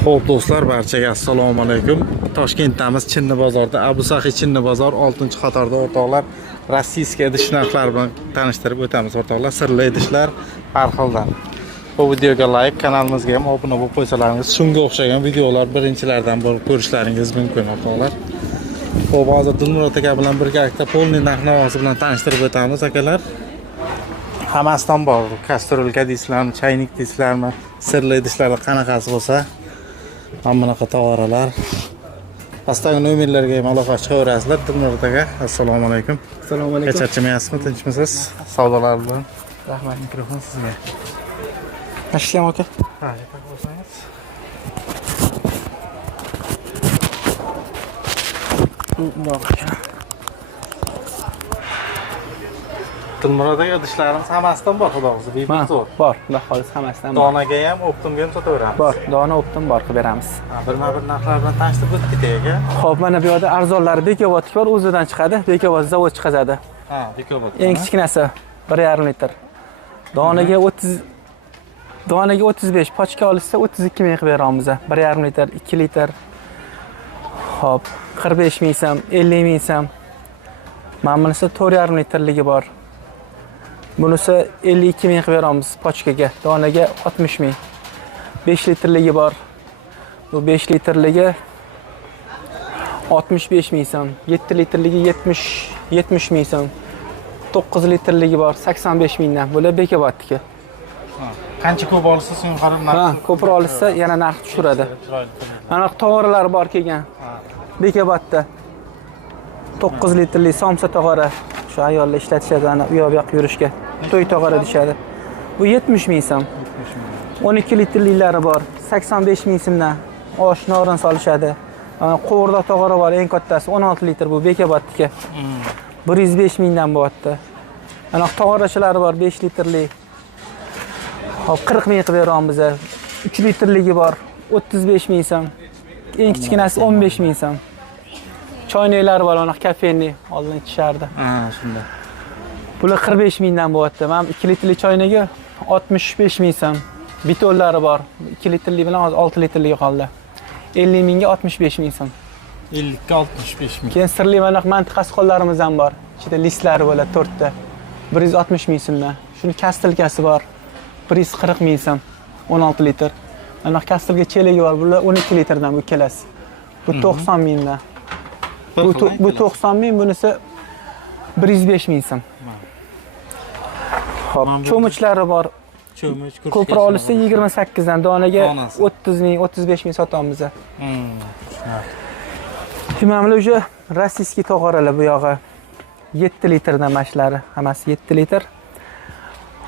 Xo'p do'stlar, barchaga assalomu alaykum. Toshkentdamiz, Chinni bozorda, Abu Saxiy Chinni bozor 6-qatorda o'rtoqlar. Rossiyskiy idish narxlari bilan tanishtirib o'tamiz o'rtoqlar. Sirli idishlar har xildan. Bu videoga like, kanalimizga ham obuna bo'lib qo'ysalaringiz, shunga o'xshagan videolar birinchilardan bo'lib ko'rishlaringiz mumkin o'rtoqlar. Xo'p, hozir Dilmurod aka bilan birgalikda polniy narx-navosi bilan tanishtirib o'tamiz akalar. Hammasidan bor. Kastrulka deysizlarmi, chaynik deysizlarmi, sirli idishlar qanaqasi bo'lsa, mana bunaqa tovarlar. Pastdagi nomerlarga ham aloqa chiqaverasizlar. Dilmurod aka, assalomu alaykum. Assalomu alaykum. Kechirchimayapsizmi, tinchmisiz? Savdolar bilan. Rahmat, mikrofon sizga. Yaxshiyam aka. Ha, yetak bo'lsangiz. Bor ekan. Dilmurod aka, idishlarimiz hammasidan bor, xudo xolisi, bepul zo'r. Bor, xudo xolisi hammasidan bor. Donaga ham, optimga ham sotaveramiz. Bor, dona optim bor qilib beramiz. Birma-bir narxlar bilan tanishtirib o'tib ketay aka. Xo'p, mana bu yerda arzonlari Bekobod bor, o'zidan chiqadi. Bekobod zavod chiqazadi. Ha, Bekobod. Eng kichkinasi 1,5 litr. Donaga 35, pochka olishsa 32 ming qilib beramiz. 1,5 litr, 2 litr. Xo'p, 45 ming so'm, 50 ming so'm. Mana bunisi 4,5 litrligi bor. Bunisi 52 ming qilib beramiz pochkaga. Donaga 60 ming. 5 litrligi bor. Bu 5 litrligi 65 ming so'm. 7 litrligi 70 ming so'm. 9 litrligi bor 85 mingdan. Bular Bekobodniki. Qancha ko'p olsa so'ng qarab narx. Ha, ko'proq olsa yana narx tushiradi. Mana tovarlar bor kelgan. Bekobodda 9 litrli somsa tog'ora. Shu ayollar ishlatishadi, ana u yoq yurishga. To'y tog'ora deshadi. Bu 70 ming so'm. 12 litrliklari bor, 85 ming so'mdan. Osh norin solishadi. Qo'rda tog'ora bor, eng kattasi 16 litr, bu Bekobodniki. 105 mingdan bo'lyapti. Ana tog'orachilari bor, 5 litrli. Hop, 40 ming qilib beramiz. 3 litrligi bor, 35 ming so'm. Eng kichkinasi 15 ming so'm. Choynaklar bor, ana kafeni oldin ichishardi. Ha, shunday. Bular 45 mingdan bo'lyapti. Men 2 litrli choynagi 65 ming so'm. Bitollari bor. 2 litrli bilan 6 litrligi qoldi. 50 mingga 65 ming so'm. 50 ga 65 ming. Keyin sirli mana mantiqasi qo'llarimiz ham bor. Ichida listlari bo'ladi 4 ta. 160 ming so'mdan. Shuni kastilkasi bor. 140 ming so'm. 16 litr. Mana kastilga chelagi bor. Bular 12 litrdan bu kelasi. Bu 90 mingdan. Bu 90 ming, bunisi 105 ming so'm. Xo'p, cho'michlari bor. Cho'mich ko'proq olsa 28 dan, donaga 30 ming, 35 ming sotamiz. Mana o'sha rossiyskiy tog'oralar bu yog'i 7 litrdan mashlari, hammasi 7 litr.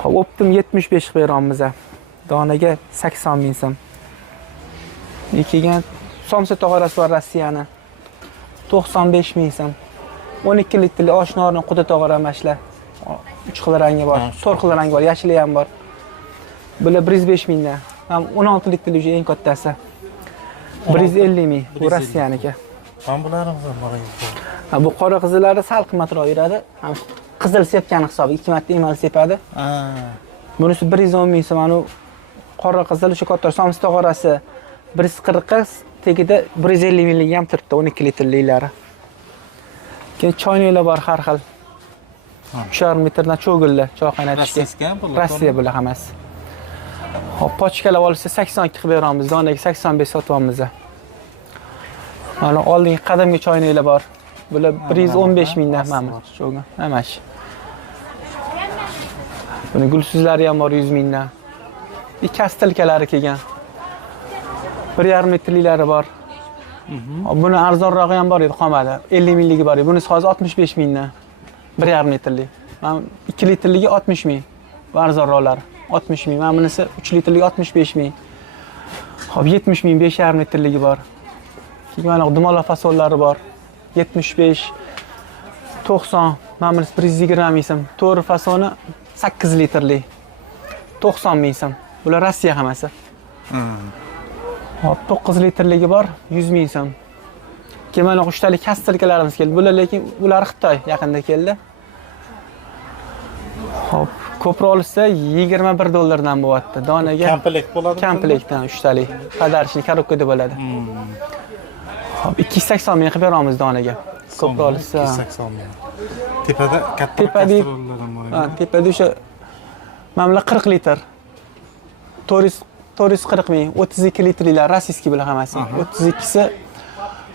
Xo'p, optim 75 qilib beramiz. Donaga 80 ming so'm. Ikkigan somsa tog'orasi bor Rossiyani. 95 ming so'm. 12 litrli oshnorini quda tog'ora mashlar. 3 xil rangi bor, 4 xil rangi bor, yashili ham bor. Bular 105 mingdan. Ham 16 litrli eng kattasi. 150 ming. Bu Rossiyaniki. Ham bularimiz ham bor edi. Ha, bu qora qizillari sal qimmatroq yuradi. Ham qizil sepgani hisobi 2 marta emal sepadi. Ha. Bunisi 110 ming so'm. Anu qora qizil shu katta somsa tog'orasi 140 ga tegida 150 minglik ham turibdi, 12 litrliklari. Keyin choynaklar bor har xil. 3,5 metrdan cho'g'illar, choy qaynatishga. Rossiya bular hammasi. Hop, pochkalar olsa 82 qilib beramiz, donaga 85 sotyapmiz. Mana oldingi qadimgi choynaklar bor. Bular 115 mingdan mana cho'g'in. Hamash. Buni gulsizlari ham bor 100 mingdan. Ikki kastilkalari kelgan. 1,5 metrliklari bor. Buni arzonrog'i ham bor edi, qolmadi. 50 mingligi bor edi. Bunisi hozir 65 mingdan. 1,5 metrli. Men 2 litrligi 60 ming. Bu arzonroqlar 60 ming. Men bunisi 3 litrligi 65 ming. Xo'p, 70 ming 5,5 metrligi bor. Keyin mana dumaloq fasollari bor. 75, 90. Men bunisi 120 ming so'm. To'g'ri fasoni 8 litrli. 90 ming so'm. Bular Rossiya hammasi. Hop, 9 litrligi bor, 100 ming so'm. Keyin mana qushalik kastilkalarimiz keldi. Bular lekin ular Xitoy yaqinda keldi. Hop, Ko'proq olsa 21 dollardan bo'lyapti. Donaga Komplekt bo'ladi. komplektdan 3 talik. Qadarishni korobkada bo'ladi. Hop, 280 ming qilib beramiz donaga. Ko'proq olsa 280 ming. Tepada katta Tepada- kastrollar ham bor. ha, tepada o'sha mamla 40 litr. 440 ming, 32 litrliklar rossiyskiy bular hammasi. 32si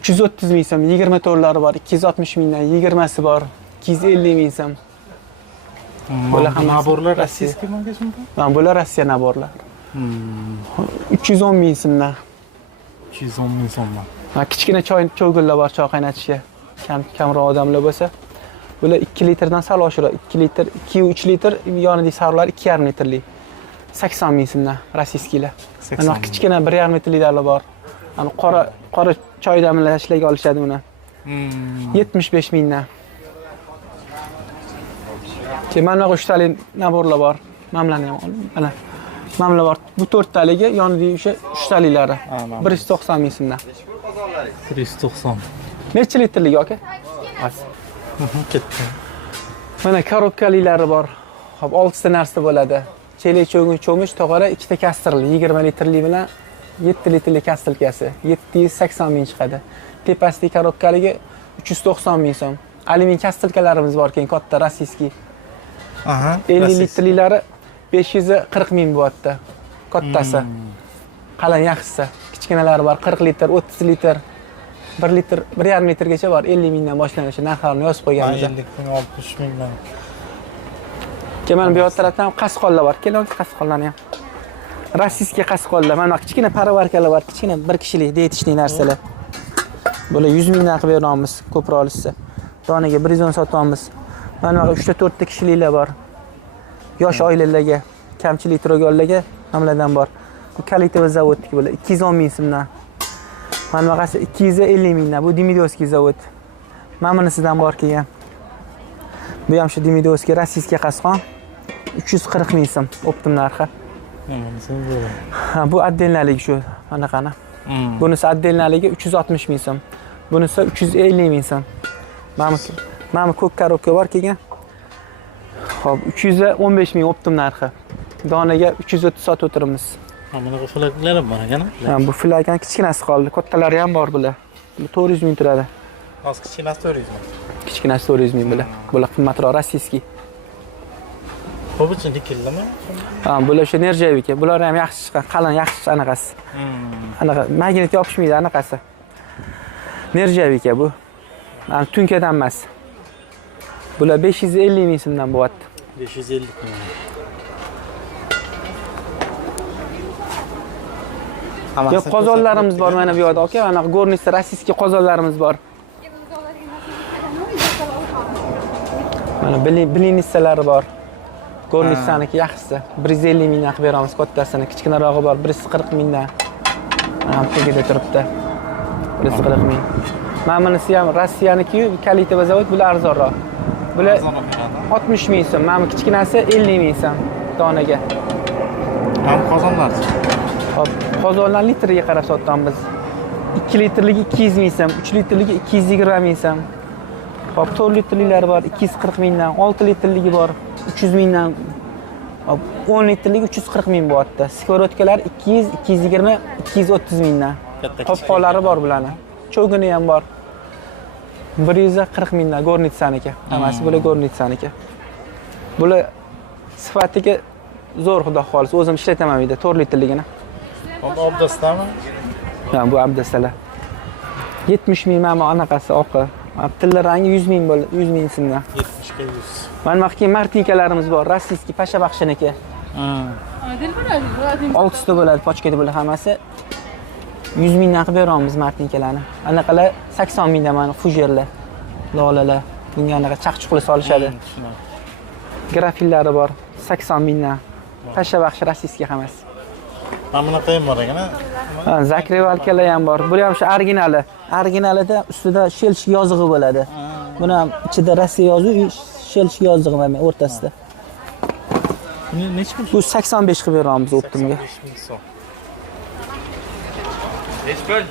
330 ming so'm, 24lari bor, 260 mingdan 20si bor, 250 ming so'm. Bular hammasi naborlar Rossiya. rossiyskiy manga shunda? Mana bular Rossiya naborlar. 310 ming so'mdan. 210 ming so'mdan. Ha, kichkina cho'g'illar bor choy qaynatishga. Kamroq odamlar bo'lsa, bular 2 litrdan sal oshiroq, 2 litr, 2-3 litr, yonidagi sarlar 2,5 litrlik. 80 ming so'mdan rossiyskiylar. Mana kichkina 1,5 litrliklar bor. Ana qora choy damlashlarga olishadi buni. 75 mingdan. Mana bu 3 talik naborlar bor. Mamlani ham oldim. Mana mamla bor. Bu 4 taligi yonidagi o'sha 3 taliklari. 190 ming so'mdan. 390. Necha litrlik aka? Ketdi. Mana korobkaliklari bor. Hop, 6 ta narsa bo'ladi. Chelak cho'mish tog'ora 2 ta kastrli 20 litrlik bilan 7 litrlik kastrkasi 780 ming chiqadi. Tepasidagi korobkaligi 390 ming so'm. Alyumin kastrkalarimiz bor keyin katta rossiyskiy. Aha. 50 litrliklari 540 ming bo'lyapti. Kattasi. Qalin yaxshisi. Kichkinalari bor 40 litr, 30 litr, 1 litr, 1,5 litrgacha bor. 50 mingdan boshlanishi narxlarini yozib qo'yganmiz. 50 ming, 60 mingdan. Keyin bu yoq tarafdan ham qasqonlar bor. Keling, qasqonlarni ham. Rossiyskiy qasqonlar. Mana kichkina paravarkalar bor, kichkina 1 kishilik deytishli narsalar. Bular 100 mingdan qilib beramiz, ko'proq olishsa. Donaga 110 sotamiz. Mana 3 ta 4 ta kishiliklar bor. Yosh oilalarga, kamchilik turganlarga hamladan bor. Bu Kalitev zavodniki bular 210 ming so'mdan. Mana bunaqasi 250 mingdan. Bu Demidovskiy zavod. Mana bunisidan bor kelgan. Bu ham shu Demidovskiy rossiyskiy qasqon 340 ming so'm optim narxi. Ha, bu отдельнaligi shu anaqani. Bunisi отдельнaligi 360 ming so'm. Bunisi 350 ming so'm. Mana ko'k korobka bor kelgan. Xo'p, 315 ming optim narxi. Donaga 330 sotib o'tiramiz. Mana bu flaglar ham bor ekan. Ha, bu flagdan kichkinasi qoldi. Kattalari ham bor bular. Bu 400 ming turadi. Hozir kichkinasi 400 ming. Kichkinasi 400 ming bular. Bular qimmatroq rossiyskiy. Bu bichim nikellami? Ha, bular o'sha nerjavika. Bular ham yaxshi chiqqan, qalin, yaxshi anaqasi. Anaqa magnit yopishmaydi anaqasi. Nerjavika bu. Mana tunkadan emas. Bular 550 ming so'mdan bo'lyapti. 550 ming. Yo'q, qozonlarimiz bor mana bu yerda aka. Mana gornitsa rossiyskiy qozonlarimiz bor. Mana bilinitsalari bor. Gornitsaniki yaxshisi 150 mingdan qilib beramiz kattasini. Kichkinarog'i bor 140 mingdan. Mana tagida turibdi. 140 ming. Mana bunisi ham Rossiyaniki-yu, Kalitev zavod, bular arzonroq. Bular 60 ming so'm. Mana kichkinasi 50 ming so'm donaga. Ham qozonlar. Hop, qozonlar litriga qarab sotamiz. 2 litrligi 200 ming so'm, 3 litrligi 220 ming so'm. Hop, 4 litrliklari bor 240 mingdan, 6 litrligi bor 300 mingdan. Hop, 10 litrligi 340 ming bo'lyapti. Skоворodkalar 200, 220, 230 mingdan. Qopqonlari bor bularning. Cho'gini ham bor. 140 mingdan gornitsaniki. Hammasi bular gornitsaniki. Bular sifatiga zo'r xudo xolis. O'zim ishlataman uyda 4 litrligini. Hop, obdastami? Ha, bu abdasalar. 70 ming mana anaqasi oqi. Tilla rangi 100 ming bo'ldi, 100 ming so'mdan. 70 ga 100. Mana buyoqki martinkalarimiz bor, rossiyskiy pasha baxshiniki. 6 ta bo'ladi, pochkada bo'ladi hammasi. 100 mingdan qilib beramiz martinkalarni. Anaqalar 80 mingdan mana fujerlar, lolalar. Bunga anaqa chaqchuqli solishadi. Grafillari bor, 80 mingdan. Pasha baxshi rossiyskiy hammasi. Mana bunaqa ham bor ekan. Ha, zakrivalkalar ham bor. Bu ham shu originali. Originalida ustida shelch yozig'i bo'ladi. Buni ham ichida Rossiya yozuvi, shelch yozig'i mana o'rtasida. Necha pul? Bu 85 qilib beramiz optimga. 85 ming so'm. Necha pul?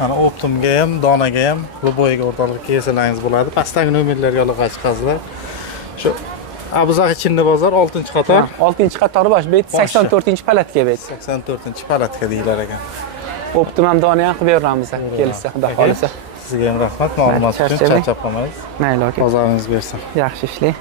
Mana optimga ham, donaga ham, bu bo'yiga o'rtoqlik kelsalaringiz bo'ladi. Pastdagi nomerlarga aloqa chiqasizlar. Shu Abuzaxi Chinni bozor 6-qator. 6-qator bosh bet 84-palatga bet. 84-palatka deylar ekan. Bo'pti, men doni ham qilib beramiz. Kelsa, xudo xolisa. Sizga ham rahmat, ma'lumot uchun charchab qolmaysiz. Mayli aka. Bozoringiz bersin. Yaxshi ishlang.